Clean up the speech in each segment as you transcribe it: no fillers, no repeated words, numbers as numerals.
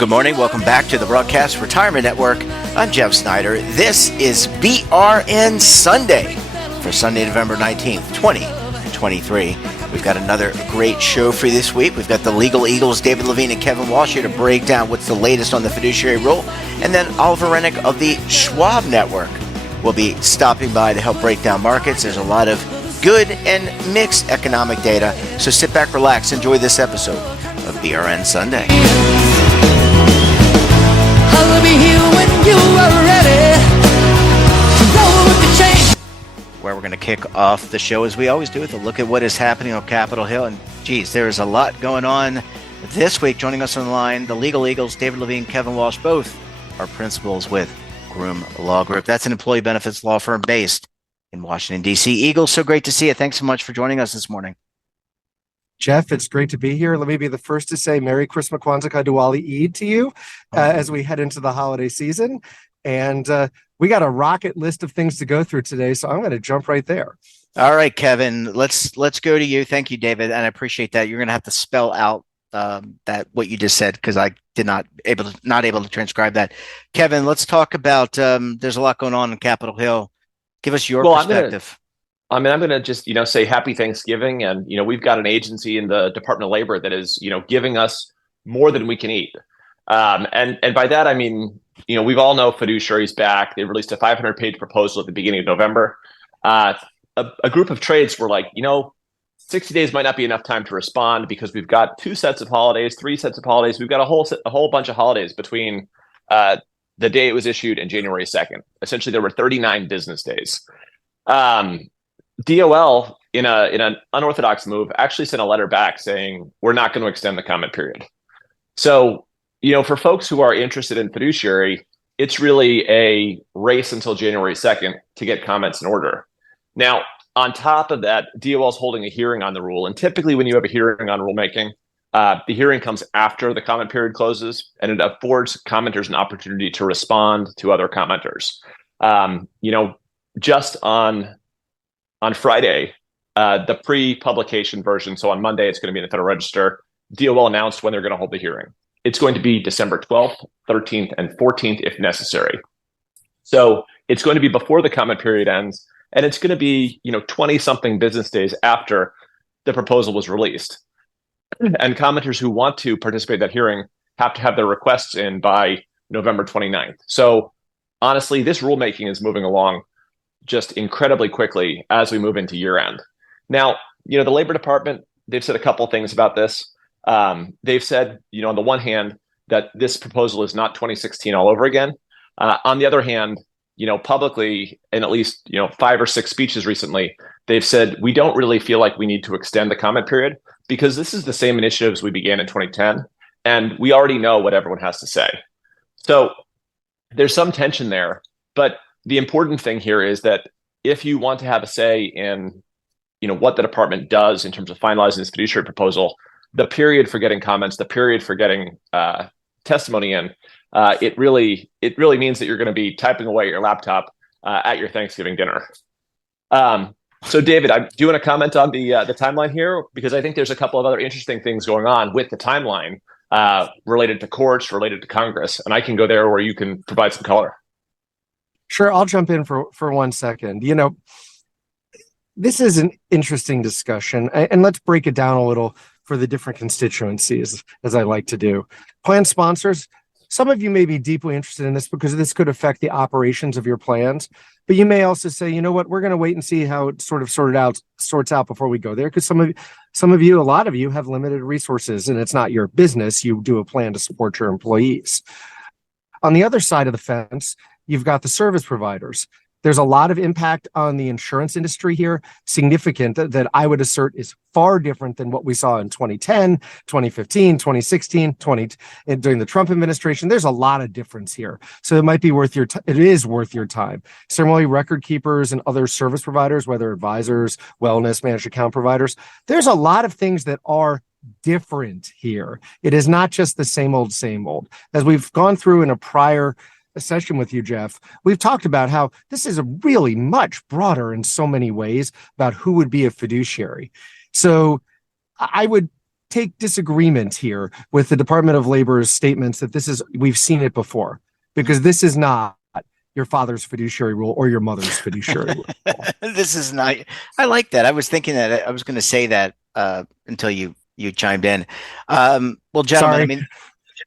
good morning. Welcome back to the Broadcast Retirement Network. I'm Jeff Snyder. This is BRN Sunday for Sunday, November 19th, 2023. We've got another great show for you this week. We've got the Legal Eagles, David Levine and Kevin Walsh here to break down what's the latest on the fiduciary rule. And then Oliver Rennick of the Schwab Network will be stopping by to help break down markets. There's a lot of good and mixed economic data. So sit back, relax, enjoy this episode of BRN Sunday. I'll be here when you are ready to roll with the chain. Where we're going to kick off the show, as we always do, with a look at what is happening on Capitol Hill. And geez, there is a lot going on this week. Joining us on the line, the Legal Eagles, David Levine, Kevin Walsh, both are principals with Groom Law Group. That's an employee benefits law firm based in Washington, D.C. Eagles, so great to see you. Thanks so much for joining us this morning. Jeff, it's great to be here. Let me be the first to say Merry Christmas, Kwanzaa, Diwali, Eid to you as we head into the holiday season. And we got a rocket list of things to go through today, so I'm going to jump right there. All right, Kevin, let's go to you. Thank you, David, and I appreciate that. You're going to have to spell out that what you just said because I did not able to transcribe that. Kevin, let's talk about. There's a lot going on Capitol Hill. Give us your perspective. I'm going to just, say happy Thanksgiving. And, we've got an agency in the Department of Labor that is, giving us more than we can eat. And by that, I mean, we've all know Fiduciary's back. They released a 500-page proposal at the beginning of November. A group of trades were like, 60 days might not be enough time to respond because we've got 2 sets of holidays, 3 sets of holidays. We've got a whole bunch of holidays between the day it was issued and January 2nd. Essentially, there were 39 business days. DOL, in an unorthodox move, actually sent a letter back saying, we're not going to extend the comment period. So, for folks who are interested in fiduciary, it's really a race until January 2nd to get comments in order. Now, on top of that, DOL is holding a hearing on the rule. And typically when you have a hearing on rulemaking, the hearing comes after the comment period closes, and it affords commenters an opportunity to respond to other commenters. Just on Friday, the pre-publication version, so on Monday, it's going to be in the Federal Register, DOL announced when they're going to hold the hearing. It's going to be December 12th, 13th, and 14th if necessary. So it's going to be before the comment period ends, and it's going to be 20-something business days after the proposal was released. And commenters who want to participate in that hearing have to have their requests in by November 29th. So honestly, this rulemaking is moving along just incredibly quickly as we move into year end. Now, the Labor Department, they've said a couple of things about this. They've said, on the one hand, that this proposal is not 2016 all over again. On the other hand, publicly, in at least, 5 or 6 speeches recently, they've said, we don't really feel like we need to extend the comment period because this is the same initiatives we began in 2010, and we already know what everyone has to say. So there's some tension there, but the important thing here is that if you want to have a say in, what the department does in terms of finalizing this fiduciary proposal, the period for getting comments, the period for getting testimony in, it really means that you're going to be typing away at your laptop at your Thanksgiving dinner. So, David, do you want to comment on the timeline here? Because I think there's a couple of other interesting things going on with the timeline related to courts, related to Congress, and I can go there where you can provide some color. Sure, I'll jump in for 1 second. This is an interesting discussion, and let's break it down a little for the different constituencies, as I like to do. Plan sponsors, some of you may be deeply interested in this because this could affect the operations of your plans, but you may also say, you know what, we're going to wait and see how it sorts out before we go there, because some of you, a lot of you have limited resources, and it's not your business. You do a plan to support your employees. On the other side of the fence, you've got the service providers. There's a lot of impact on the insurance industry here, significant that I would assert is far different than what we saw in 2010, 2015, 2016, during the Trump administration. There's a lot of difference here. So it might be it is worth your time. Similarly, record keepers and other service providers, whether advisors, wellness, managed account providers, there's a lot of things that are different here. It is not just the same old, same old. As we've gone through in a prior session with you, Jeff, we've talked about how this is a really much broader in so many ways about who would be a fiduciary. So I would take disagreement here with the Department of Labor's statements that we've seen it before, because this is not your father's fiduciary rule or your mother's fiduciary rule. This is not. I like that. I was thinking that I was going to say that until you chimed in. Well, gentlemen, Sorry. I mean,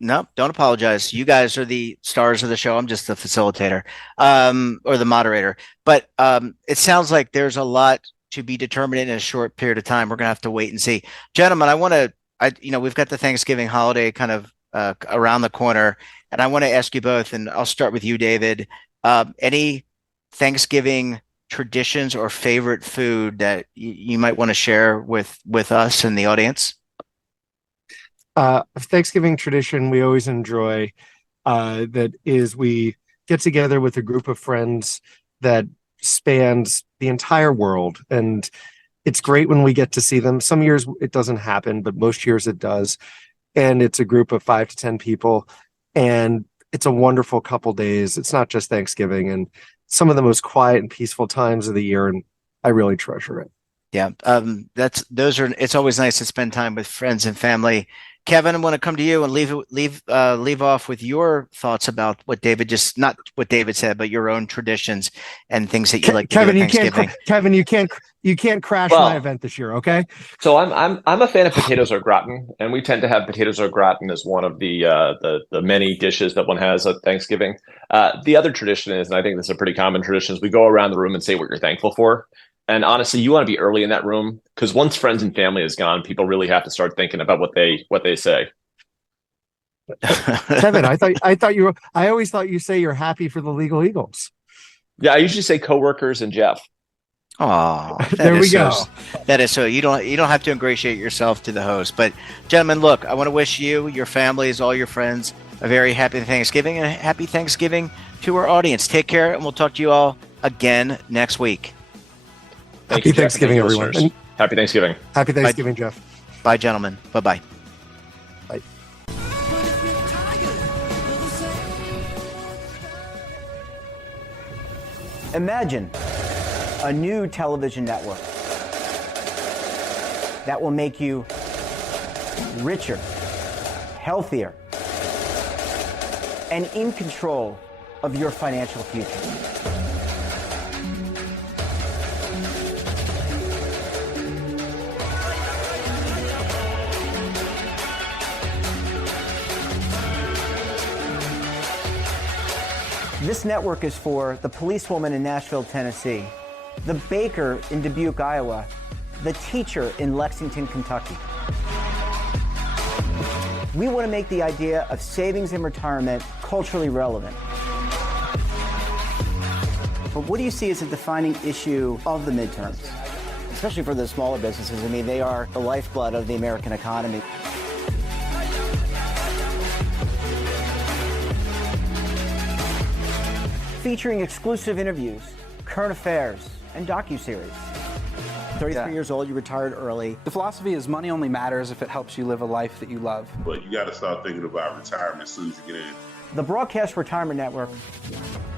no, don't apologize. You guys are the stars of the show. I'm just the facilitator, or the moderator. But it sounds like there's a lot to be determined in a short period of time. We're going to have to wait and see. Gentlemen, we've got the Thanksgiving holiday kind of around the corner, and I want to ask you both, and I'll start with you, David. Any Thanksgiving traditions or favorite food that you might want to share with us and the audience? Thanksgiving tradition we always enjoy, that is, we get together with a group of friends that spans the entire world, and it's great when we get to see them. Some years it doesn't happen, but most years it does, and it's a group of 5 to 10 people, and it's a wonderful couple days. It's not just Thanksgiving, and some of the most quiet and peaceful times of the year, and I really treasure it. Yeah, it's always nice to spend time with friends and family. Kevin, I want to come to you and leave off with your thoughts about not what David said, but your own traditions and things that you like to Kevin, do at Thanksgiving. Kevin, you can't crash my event this year, okay? So I'm a fan of potatoes au gratin, and we tend to have potatoes au gratin as one of the many dishes that one has at Thanksgiving. The other tradition is, and I think this is a pretty common tradition, is we go around the room and say what you're thankful for. And honestly, you want to be early in that room, because once friends and family is gone, people really have to start thinking about what they say. Kevin, I always thought you say you're happy for the Legal Eagles. Yeah, I usually say coworkers and Jeff. Oh, there we go. That is so. You don't have to ingratiate yourself to the host. But gentlemen, look, I want to wish you, your families, all your friends a very happy Thanksgiving, and a happy Thanksgiving to our audience. Take care, and we'll talk to you all again next week. Happy Thanksgiving, everyone. Happy Thanksgiving. Happy Thanksgiving, Jeff. Bye, gentlemen. Bye-bye. Bye. Imagine a new television network that will make you richer, healthier, and in control of your financial future. This network is for the policewoman in Nashville, Tennessee, the baker in Dubuque, Iowa, the teacher in Lexington, Kentucky. We want to make the idea of savings and retirement culturally relevant. But what do you see as a defining issue of the midterms? Especially for the smaller businesses. I mean, they are the lifeblood of the American economy. Featuring exclusive interviews, current affairs, and docuseries. 33 years old, you retired early. The philosophy is money only matters if it helps you live a life that you love. But you got to start thinking about retirement as soon as you get in. The Broadcast Retirement Network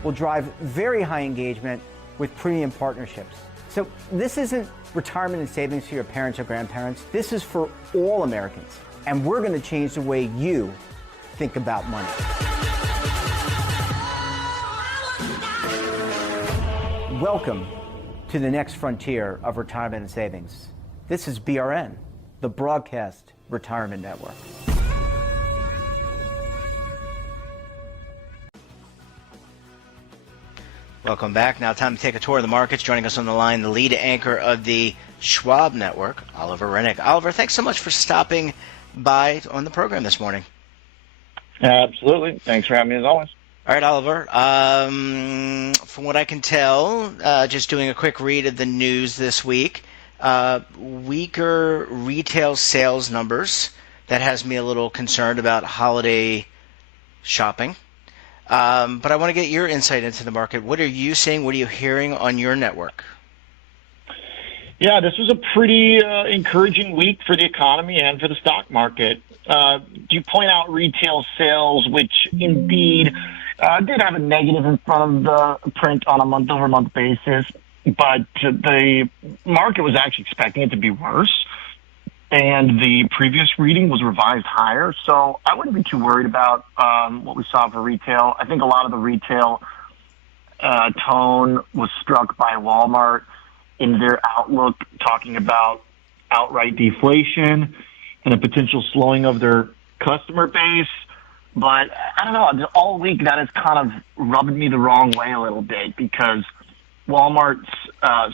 will drive very high engagement with premium partnerships. So this isn't retirement and savings for your parents or grandparents. This is for all Americans. And we're going to change the way you think about money. Welcome to the next frontier of retirement and savings. This is BRN, the Broadcast Retirement Network. Welcome back. Now time to take a tour of the markets. Joining us on the line, the lead anchor of the Schwab Network, Oliver Rennick. Oliver, thanks so much for stopping by on the program this morning. Absolutely. Thanks for having me as always. All right, Oliver. From what I can tell, just doing a quick read of the news this week, weaker retail sales numbers. That has me a little concerned about holiday shopping. But I want to get your insight into the market. What are you seeing? What are you hearing on your network? Yeah, this was a pretty encouraging week for the economy and for the stock market. You point out retail sales, which indeed did have a negative in front of the print on a month-over-month basis, but the market was actually expecting it to be worse. and the previous reading was revised higher. So I wouldn't be too worried about what we saw for retail. I think a lot of the retail tone was struck by Walmart in their outlook, talking about outright deflation and a potential slowing of their customer base. But I don't know, all week that has kind of rubbed me the wrong way a little bit, because Walmart's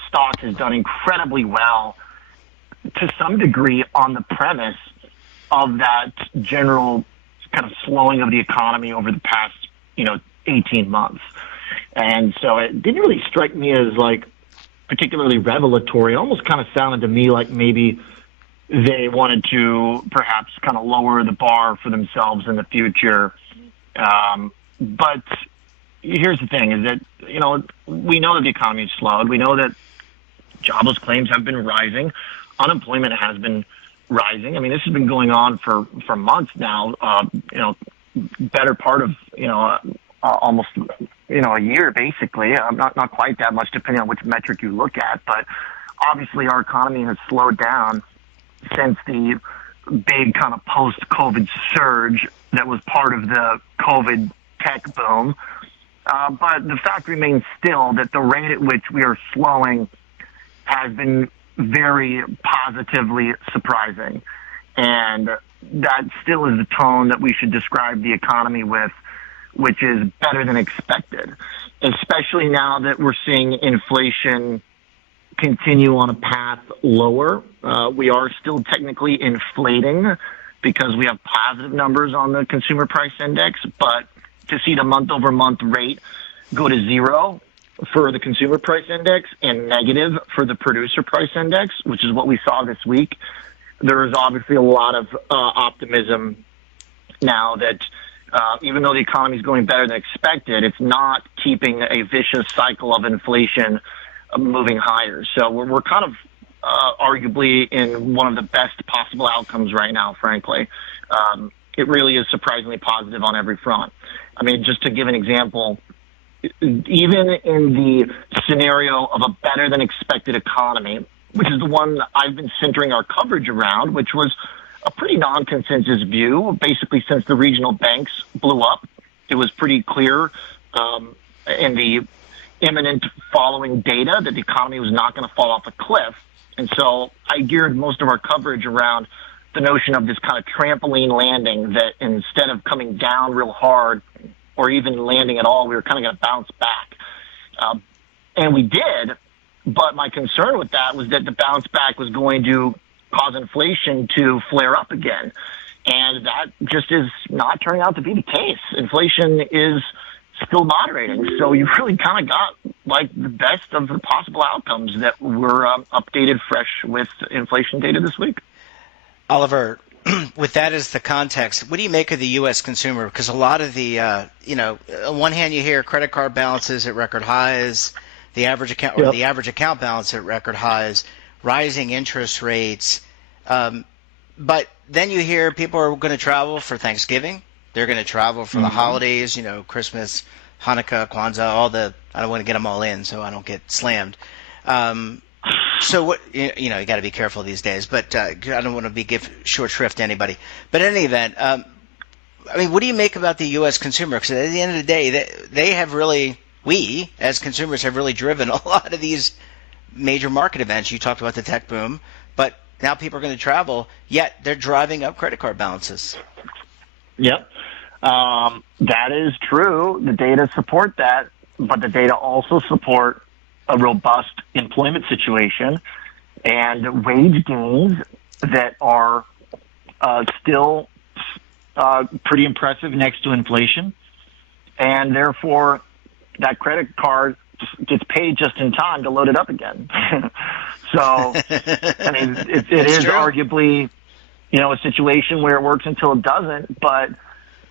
stock has done incredibly well to some degree on the premise of that general kind of slowing of the economy over the past, 18 months. And so it didn't really strike me as like particularly revelatory. It almost kind of sounded to me like maybe they wanted to perhaps kind of lower the bar for themselves in the future. But here's the thing is that, we know that the economy has slowed. We know that jobless claims have been rising. Unemployment has been rising. I mean, this has been going on for months now, better part of, almost, a year, basically. Not quite that much, depending on which metric you look at. But obviously our economy has slowed down since the big kind of post-COVID surge that was part of the COVID tech boom. But the fact remains still that the rate at which we are slowing has been very positively surprising. And that still is the tone that we should describe the economy with, which is better than expected, especially now that we're seeing inflation continue on a path lower. We are still technically inflating because we have positive numbers on the consumer price index, but to see the month-over-month rate go to zero for the consumer price index and negative for the producer price index, which is what we saw this week, there is obviously a lot of optimism now that even though the economy is going better than expected, it's not keeping a vicious cycle of inflation moving higher. So we're kind of arguably in one of the best possible outcomes right now, frankly. It really is surprisingly positive on every front. I mean, just to give an example, even in the scenario of a better than expected economy, which is the one I've been centering our coverage around, which was a pretty non-consensus view, basically since the regional banks blew up. It was pretty clear in the imminent following data that the economy was not going to fall off a cliff. And so I geared most of our coverage around the notion of this kind of trampoline landing, that instead of coming down real hard or even landing at all, we were kind of going to bounce back. And we did, but my concern with that was that the bounce back was going to cause inflation to flare up again. And that just is not turning out to be the case. Inflation is still moderating. So you really kind of got like the best of the possible outcomes that were updated fresh with inflation data this week. Oliver, with that as the context, what do you make of the U.S. consumer? Because a lot of the, on one hand, you hear credit card balances at record highs, the average account or the average account balance at record highs, rising interest rates. But then you hear people are going to travel for Thanksgiving. They're going to travel for the holidays, Christmas, Hanukkah, Kwanzaa, I don't want to get them all in so I don't get slammed. So what, you got to be careful these days, but I don't want to give short shrift to anybody. But in any event, what do you make about the U.S. consumer? Because at the end of the day, they have really, we as consumers have really driven a lot of these major market events. You talked about the tech boom, but now people are going to travel, yet they're driving up credit card balances. Yep. That is true. The data support that, but the data also support a robust employment situation and wage gains that are still pretty impressive next to inflation. And therefore, that credit card gets paid just in time to load it up again. So, it is true. Arguably, a situation where it works until it doesn't, but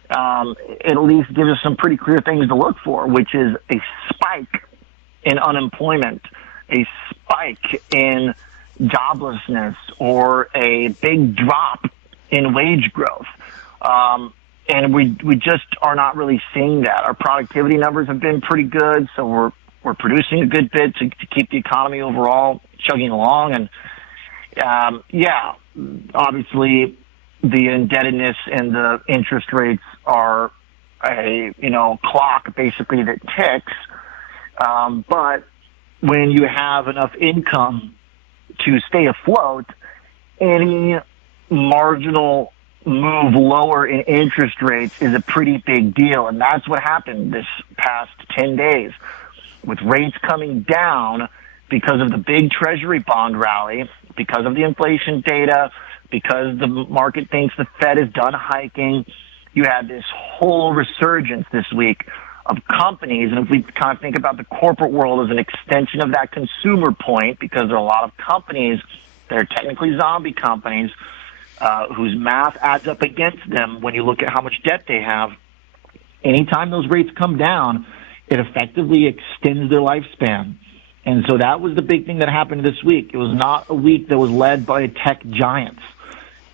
it at least gives us some pretty clear things to look for, which is a spike in unemployment, a spike in joblessness, or a big drop in wage growth. And we just are not really seeing that. Our productivity numbers have been pretty good, so we're producing a good bit to keep the economy overall chugging along. And obviously the indebtedness and the interest rates are a clock basically that ticks. But when you have enough income to stay afloat, any marginal move lower in interest rates is a pretty big deal. And that's what happened this past 10 days. With rates coming down because of the big Treasury bond rally, because of the inflation data, because the market thinks the Fed is done hiking, you had this whole resurgence this week of companies. And if we kind of think about the corporate world as an extension of that consumer point, because there are a lot of companies that are technically zombie companies whose math adds up against them when you look at how much debt they have, anytime those rates come down, it effectively extends their lifespan. And so that was the big thing that happened this week. It was not a week that was led by tech giants.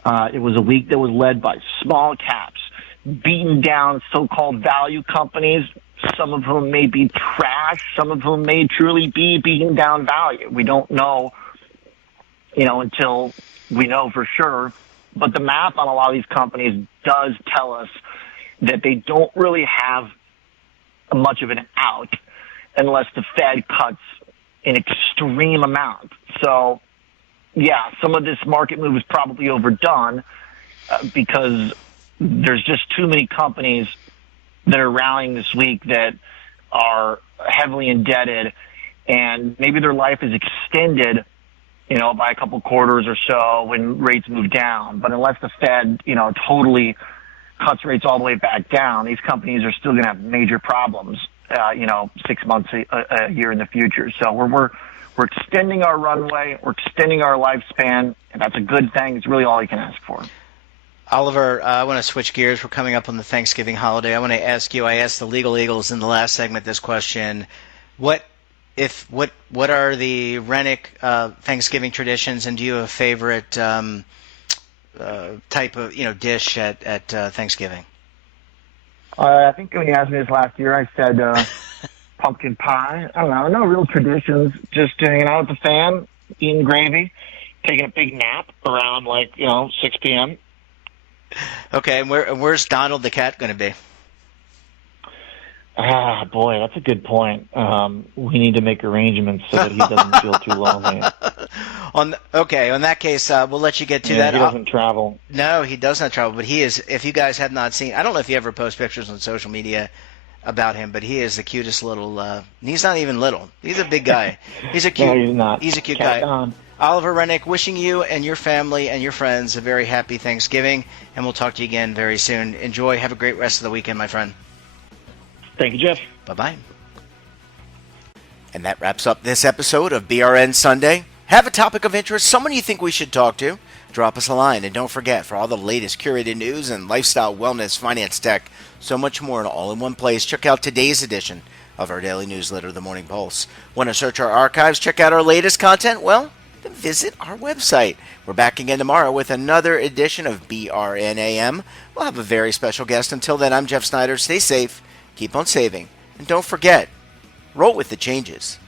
It was a week that was led by small caps, beaten down so-called value companies, some of whom may be trash, some of whom may truly be beating down value. We don't know, until we know for sure. But the math on a lot of these companies does tell us that they don't really have much of an out unless the Fed cuts an extreme amount. So, yeah, some of this market move is probably overdone because there's just too many companies that are rallying this week that are heavily indebted, and maybe their life is extended, by a couple quarters or so when rates move down. But unless the Fed, totally cuts rates all the way back down, these companies are still going to have major problems, 6 months, a year in the future. So we're extending our runway, we're extending our lifespan, and that's a good thing. It's really all you can ask for. Oliver, I want to switch gears. We're coming up on the Thanksgiving holiday. I want to ask you, I asked the Legal Eagles in the last segment this question. What are the Rennick Thanksgiving traditions, and do you have a favorite type of dish at Thanksgiving? I think when you asked me this last year, I said pumpkin pie. I don't know, no real traditions. Just hanging out with the fam, eating gravy, taking a big nap around 6 p.m. Okay, and where's Donald the cat going to be? Boy, that's a good point. We need to make arrangements so that he doesn't feel too lonely. In that case, we'll let you get to that. He doesn't travel. No, he does not travel, but he is, if you guys have not seen, I don't know if you ever post pictures on social media about him, but he is the cutest little, he's not even little. He's a big guy. He's a cute, no, he's not. He's a cute Cat guy. on. Oliver Rennick, wishing you and your family and your friends a very happy Thanksgiving, and we'll talk to you again very soon. Enjoy. Have a great rest of the weekend, my friend. Thank you, Jeff. Bye-bye. And that wraps up this episode of BRN Sunday. Have a topic of interest, someone you think we should talk to? Drop us a line. And don't forget, for all the latest curated news and lifestyle, wellness, finance, tech, so much more in all in one place, check out today's edition of our daily newsletter, The Morning Pulse. Want to search our archives, check out our latest content? Well, then visit our website. We're back again tomorrow with another edition of BRNAM. We'll have a very special guest. Until then, I'm Jeff Snyder. Stay safe, keep on saving, and don't forget, roll with the changes.